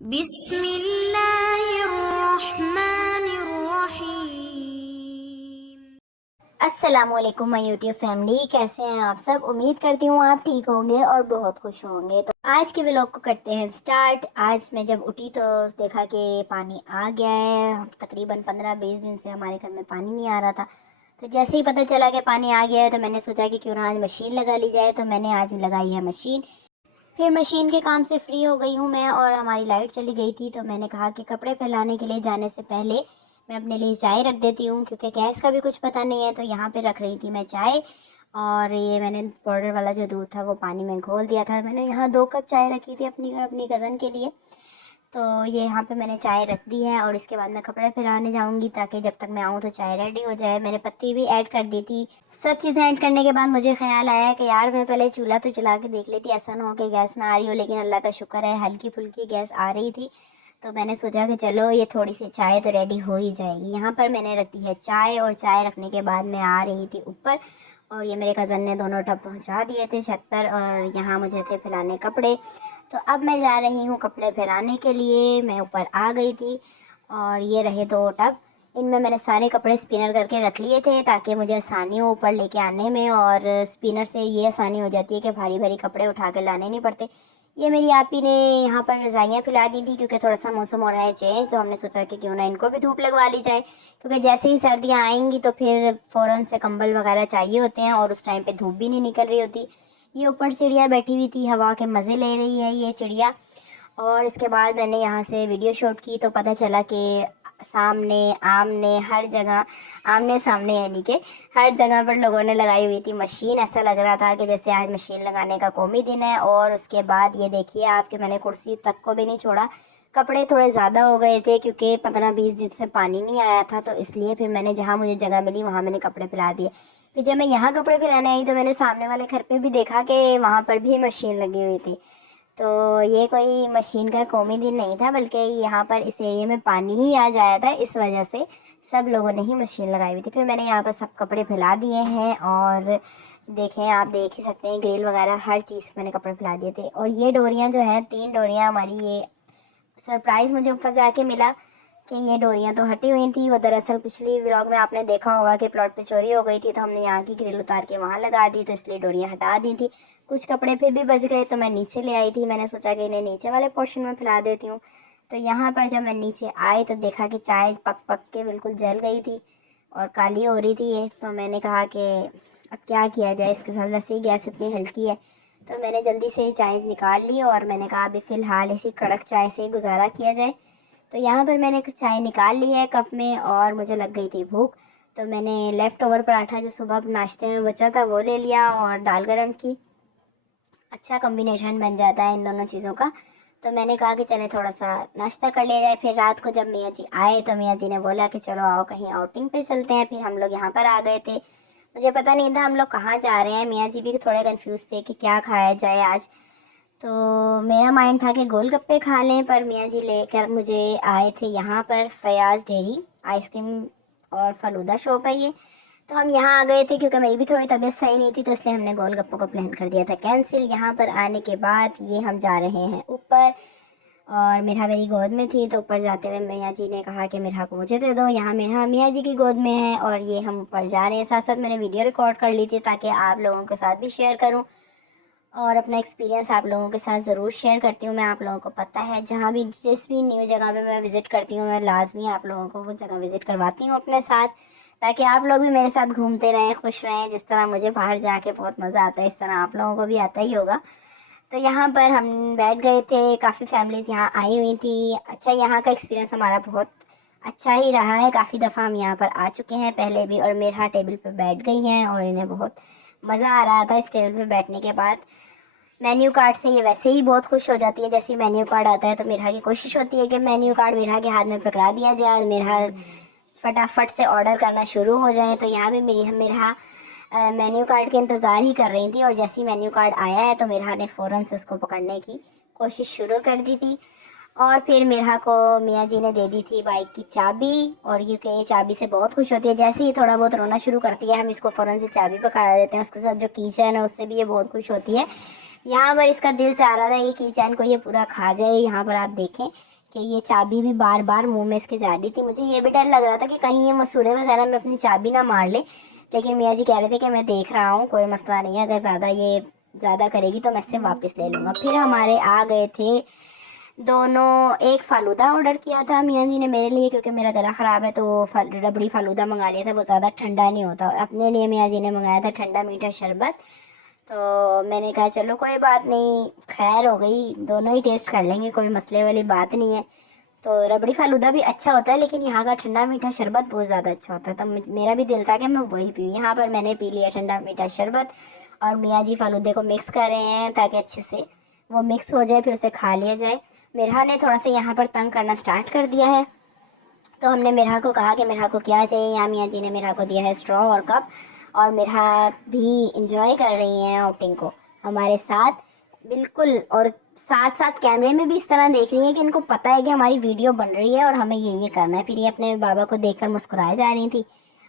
बिस्मिल्लाहिर्रहमानिर्रहीम। अस्सलामुअलैकुम my YouTube family, कैसे हैं आप सब। उम्मीद करती हूँ आप ठीक होंगे और बहुत खुश होंगे। तो आज के व्लॉग को करते हैं स्टार्ट। आज मैं जब उठी तो देखा कि पानी आ गया है। तकरीबन 15-20 दिन से हमारे घर में पानी नहीं आ रहा था। तो जैसे ही पता चला कि पानी आ गया है तो मैंने सोचा कि क्यों ना आज मशीन लगा ली जाए। तो मैंने आज लगाई है मशीन। फिर मशीन के काम से फ्री हो गई हूँ मैं, और हमारी लाइट चली गई थी। तो मैंने कहा कि कपड़े फैलाने के लिए जाने से पहले मैं अपने लिए चाय रख देती हूँ, क्योंकि गैस का भी कुछ पता नहीं है। तो यहाँ पे रख रही थी मैं चाय, और ये मैंने पाउडर वाला जो दूध था वो पानी में घोल दिया था। मैंने यहाँ 2 कप चाय रखी थी अपनी और अपनी कज़न के लिए। तो ये यहाँ पे मैंने चाय रख दी है, और इसके बाद मैं कपड़े फैलाने जाऊँगी, ताकि जब तक मैं आऊँ तो चाय रेडी हो जाए। मैंने पत्ती भी ऐड कर दी थी। सब चीज़ें ऐड करने के बाद मुझे ख्याल आया कि यार मैं पहले चूल्हा तो चला के देख लेती, ऐसा ना हो कि गैस ना आ रही हो। लेकिन अल्लाह का शुक्र है हल्की फुल्की गैस आ रही थी। तो मैंने सोचा कि चलो ये थोड़ी सी चाय तो रेडी हो ही जाएगी। यहाँ पर मैंने रख दी है चाय, और चाय रखने के बाद मैं आ रही थी ऊपर, और ये मेरे कज़न ने दोनों टब पहुँचा दिए थे छत पर, और यहाँ मुझे थे फैलाने कपड़े। तो अब मैं जा रही हूँ कपड़े फैलाने के लिए। मैं ऊपर आ गई थी, और ये रहे 2 टब। इनमें मैंने सारे कपड़े स्पिनर करके रख लिए थे, ताकि मुझे आसानी हो ऊपर लेके आने में। और स्पिनर से ये आसानी हो जाती है कि भारी भारी कपड़े उठा के लाने नहीं पड़ते। ये मेरी आपी ने यहाँ पर रज़ाइयाँ फैला दी थी, क्योंकि थोड़ा सा मौसम हो रहा है चेंज। तो हमने सोचा कि क्यों ना इनको भी धूप लगवा ली जाए, क्योंकि जैसे ही सर्दियाँ आएंगी तो फिर फ़ौरन से कंबल वगैरह चाहिए होते हैं, और उस टाइम पे धूप भी नहीं निकल रही होती। ये ऊपर चिड़िया बैठी हुई थी, हवा के मज़े ले रही है ये चिड़िया। और इसके बाद मैंने यहाँ से वीडियो शूट की, तो पता चला कि सामने आमने हर जगह, आमने सामने यानी कि हर जगह पर लोगों ने लगाई हुई थी मशीन। ऐसा लग रहा था कि जैसे आज मशीन लगाने का कौमी दिन है। और उसके बाद ये देखिए आपके, मैंने कुर्सी तक को भी नहीं छोड़ा। कपड़े थोड़े ज़्यादा हो गए थे, क्योंकि 15-20 दिन से पानी नहीं आया था। तो इसलिए फिर मैंने जहाँ मुझे जगह मिली वहाँ मैंने कपड़े फैला दिए। फिर जब मैं यहाँ कपड़े फैलाने आई तो मैंने सामने वाले घर पे भी देखा कि वहाँ पर भी मशीन लगी हुई थी। तो ये कोई मशीन का कौमी दिन नहीं था, बल्कि यहाँ पर इस एरिया में पानी ही आ जाया था। इस वजह से सब लोगों ने ही मशीन लगाई हुई थी। फिर मैंने यहाँ पर सब कपड़े फैला दिए हैं, और देखें आप देख ही सकते हैं ग्रिल वगैरह हर चीज़ मैंने कपड़े फैला दिए थे। और ये डोरियाँ जो हैं 3 डोरियाँ हमारी, ये सरप्राइज़ मुझे ऊपर जाके मिला कि ये डोरियाँ तो हटी हुई थी। वो दरअसल पिछली व्लॉग में आपने देखा होगा कि प्लॉट पे चोरी हो गई थी, तो हमने यहाँ की ग्रिल उतार के वहाँ लगा दी, तो इसलिए डोरियाँ हटा दी थी। कुछ कपड़े फिर भी बच गए, तो मैं नीचे ले आई थी। मैंने सोचा कि इन्हें नीचे वाले पोर्शन में फैला देती हूँ। तो यहाँ पर जब मैं नीचे आई तो देखा कि चाय पक पक के बिल्कुल जल गई थी और काली हो रही थी ये। तो मैंने कहा कि अब क्या किया जाए इसके साथ, वैसे ही गैस इतनी हल्की है। तो मैंने जल्दी से चाय निकाल ली, और मैंने कहा अभी फ़िलहाल इसी कड़क चाय से गुजारा किया जाए। तो यहाँ पर मैंने चाय निकाल ली है कप में, और मुझे लग गई थी भूख। तो मैंने लेफ़्ट ओवर पराठा जो सुबह नाश्ते में बचा था वो ले लिया, और दाल गरम की। अच्छा कॉम्बिनेशन बन जाता है इन दोनों चीज़ों का। तो मैंने कहा कि चले थोड़ा सा नाश्ता कर लिया जाए। फिर रात को जब मियाँ जी आए तो मियाँ जी ने बोला कि चलो आओ कहीं आउटिंग पे चलते हैं। फिर हम लोग यहाँ पर आ गए थे। मुझे पता नहीं था हम लोग कहाँ जा रहे हैं। मियाँ जी भी थोड़े कन्फ्यूज़ थे कि क्या खाया जाए आज। तो मेरा माइंड था कि गोलगप्पे खा लें, पर मियाँ जी लेकर मुझे आए थे यहाँ पर फयाज़ डेयरी आइसक्रीम और फ़लूदा शॉप है ये। तो हम यहाँ आ गए थे क्योंकि मेरी भी थोड़ी तबीयत सही नहीं थी, तो इसलिए हमने गोलगप्पों का प्लान कर दिया था कैंसिल। यहाँ पर आने के बाद ये हम जा रहे हैं ऊपर, और मिरहा मेरी गोद में थी। तो ऊपर जाते हुए मियाँ जी ने कहा कि मिरहा को मुझे दे दो। यहाँ मिरहा मियाँ जी की गोद में है, और ये हम ऊपर जा रहे हैं। साथ साथ मैंने वीडियो रिकॉर्ड कर ली थी ताकि आप लोगों के साथ भी शेयर करूँ, और अपना एक्सपीरियंस आप लोगों के साथ ज़रूर शेयर करती हूँ मैं। आप लोगों को पता है जहाँ भी जिस भी न्यू जगह पे मैं विज़िट करती हूँ, मैं लाजमी आप लोगों को वो जगह विज़िट करवाती हूँ अपने साथ, ताकि आप लोग भी मेरे साथ घूमते रहें, खुश रहें। जिस तरह मुझे बाहर जाके बहुत मज़ा आता है, इस तरह आप लोगों को भी आता ही होगा। तो यहाँ पर हम बैठ गए थे, काफ़ी फैमिलीज़ यहाँ आई हुई थी। अच्छा, यहाँ का एक्सपीरियंस हमारा बहुत अच्छा ही रहा है। काफ़ी दफ़ा हम यहाँ पर आ चुके हैं पहले भी, और मेरा टेबल पर बैठ गई हैं, और इन्हें बहुत मज़ा आ रहा था इस टेबल पर बैठने के बाद। मेन्यू कार्ड से ये वैसे ही बहुत खुश हो जाती है। जैसे ही मेन्यू कार्ड आता है तो मिरहा की कोशिश होती है कि मेन्यू कार्ड मिरहा के हाथ में पकड़ा दिया जाए, और मिरहा फटाफट से ऑर्डर करना शुरू हो जाए। तो यहाँ भी मेरी मिरहा मेन्यू कार्ड के इंतज़ार ही कर रही थी, और जैसे ही मेन्यू कार्ड आया है तो मिरहा ने फ़ौरन से उसको पकड़ने की कोशिश शुरू कर दी थी। और फिर मिरहा को मियाँ जी ने दे दी थी बाइक की चाबी, और ये चाबी से बहुत खुश होती है। जैसे ही थोड़ा बहुत रोना शुरू करती है हम इसको फ़ौरन से चाबी पकड़ा देते हैं। उसके साथ जो की चेन है उससे भी ये बहुत खुश होती है। यहाँ पर इसका दिल चाह रहा था ये कीचैन को ये पूरा खा जाए। यहाँ पर आप देखें कि ये चाबी भी बार बार मुंह में इसके जा रही थी। मुझे ये भी डर लग रहा था कि कहीं ये मसूड़े वगैरह में अपनी चाबी ना मार ले, लेकिन मियाँ जी कह रहे थे कि मैं देख रहा हूँ, कोई मसला नहीं है, अगर ज़्यादा करेगी तो मैं इससे वापस ले लूँगा। फिर हमारे आ गए थे दोनों। एक फ़ालूदा ऑर्डर किया था मियाँ जी ने मेरे लिए, क्योंकि मेरा गला ख़राब है, तो रबड़ी फ़ालूदा मंगा लिया था, वो ज़्यादा ठंडा नहीं होता। और अपने लिए मियाँ जी ने मंगाया था ठंडा मीठा शरबत। तो मैंने कहा चलो कोई बात नहीं, खैर हो गई, दोनों ही टेस्ट कर लेंगे, कोई मसले वाली बात नहीं है। तो रबड़ी फ़ालूदा भी अच्छा होता है, लेकिन यहाँ का ठंडा मीठा शरबत बहुत ज़्यादा अच्छा होता है। तो मेरा भी दिल था कि मैं वही पीऊँ। यहाँ पर मैंने पी लिया ठंडा मीठा शरबत, और मियाँ जी फ़ालूदे को मिक्स कर रहे हैं ताकि अच्छे से वो मिक्स हो जाए, फिर उसे खा लिया जाए। मिरहा ने थोड़ा सा यहाँ पर तंग करना स्टार्ट कर दिया है, तो हमने मिरहा को कहा कि मिरहा को क्या चाहिए। यहाँ मियाँ जी ने मिरहा को दिया है स्ट्रॉ और कप, और मिरहा भी इंजॉय कर रही हैं आउटिंग को हमारे साथ बिल्कुल। और साथ साथ कैमरे में भी इस तरह देख रही है कि इनको पता है कि हमारी वीडियो बन रही है और हमें ये करना है। फिर ये अपने बाबा को देखकर मुस्कुराए जा रही थी,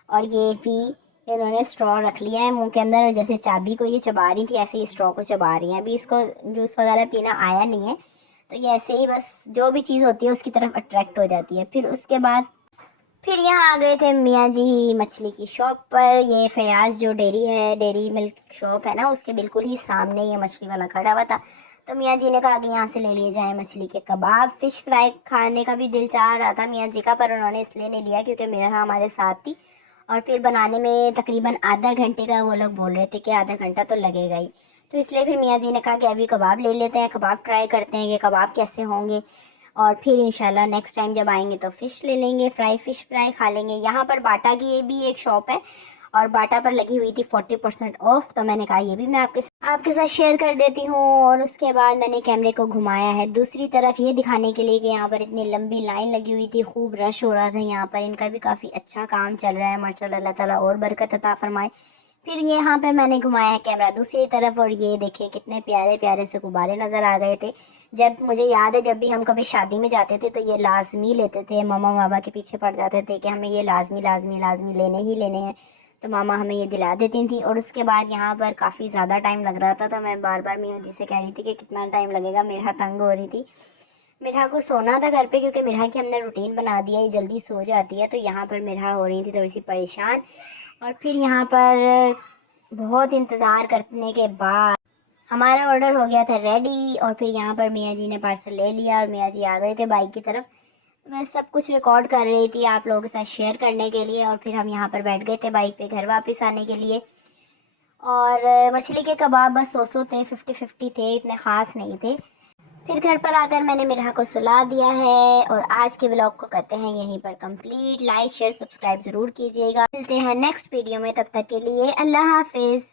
और ये भी इन्होंने स्ट्रॉ रख लिया है मुंह के अंदर, और जैसे चाबी को ये चबा रही थी ऐसे ही स्ट्रॉ को चबा रही हैं। अभी इसको जूस वगैरह पीना आया नहीं है, तो ये ऐसे ही बस जो भी चीज़ होती है उसकी तरफ अट्रैक्ट हो जाती है। फिर उसके बाद फिर यहाँ आ गए थे मियाँ जी मछली की शॉप पर। ये फयाज जो डेयरी है, डेयरी मिल्क शॉप है ना, उसके बिल्कुल ही सामने ये मछली वाला खड़ा हुआ था। तो मियाँ जी ने कहा कि यहाँ से ले लिए जाएं मछली के कबाब। फ़िश फ्राई खाने का भी दिल चाह रहा था मियाँ जी का, पर उन्होंने इसलिए नहीं लिया क्योंकि मेरा हमारे साथ थी, और फिर बनाने में तकरीबन आधा घंटे का वो लोग बोल रहे थे कि आधा घंटा तो लगेगा ही। तो इसलिए फिर मियाँ जी ने कहा कि अभी कबाब ले लेते हैं, कबाब ट्राई करते हैं कि कबाब कैसे होंगे, और फिर इंशाल्लाह नेक्स्ट टाइम जब आएंगे तो फ़िश ले लेंगे, फ़िश फ्राई खा लेंगे। यहाँ पर बाटा की ये भी एक शॉप है, और बाटा पर लगी हुई थी 40% ऑफ, तो मैंने कहा ये भी मैं आपके साथ शेयर कर देती हूँ। और उसके बाद मैंने कैमरे को घुमाया है दूसरी तरफ, ये दिखाने के लिए कि यहाँ पर इतनी लंबी लाइन लगी हुई थी, खूब रश हो रहा था यहाँ पर। इनका भी काफ़ी अच्छा काम चल रहा है माशाल्लाह, अल्लाह ताला और बरकत अता फरमाए। फिर ये यहाँ पे मैंने घुमाया है कैमरा दूसरी तरफ, और ये देखिए कितने प्यारे प्यारे से गुब्बारे नज़र आ गए थे। जब मुझे याद है, जब भी हम कभी शादी में जाते थे तो ये लाजमी लेते थे, मामा बाबा के पीछे पड़ जाते थे कि हमें ये लाजमी लाजमी लाजमी लेने ही लेने हैं, तो मामा हमें ये दिला देती थी। और उसके बाद यहाँ पर काफ़ी ज़्यादा टाइम लग रहा था, तो मैं बार बार मियाँ जी से कह रही थी कि कितना टाइम लगेगा। मिरहा तंग हो रही थी, मिरहा को सोना था घर पे, क्योंकि मिरहा की हमने रूटीन बना दिया, ये जल्दी सो जाती है। तो यहाँ पर मिरहा हो रही थी थोड़ी सी परेशान। और फिर यहाँ पर बहुत इंतज़ार करने के बाद हमारा ऑर्डर हो गया था रेडी, और फिर यहाँ पर मियाँ जी ने पार्सल ले लिया और मियाँ जी आ गए थे बाइक की तरफ। मैं सब कुछ रिकॉर्ड कर रही थी आप लोगों के साथ शेयर करने के लिए, और फिर हम यहाँ पर बैठ गए थे बाइक पे घर वापस आने के लिए। और मछली के कबाब बस 100 थे, 50-50 थे, इतने ख़ास नहीं थे। फिर घर पर आकर मैंने मिरहा को सुला दिया है, और आज के व्लॉग को करते हैं यहीं पर कंप्लीट। लाइक शेयर सब्सक्राइब ज़रूर कीजिएगा। मिलते हैं नेक्स्ट वीडियो में, तब तक के लिए अल्लाह हाफिज़।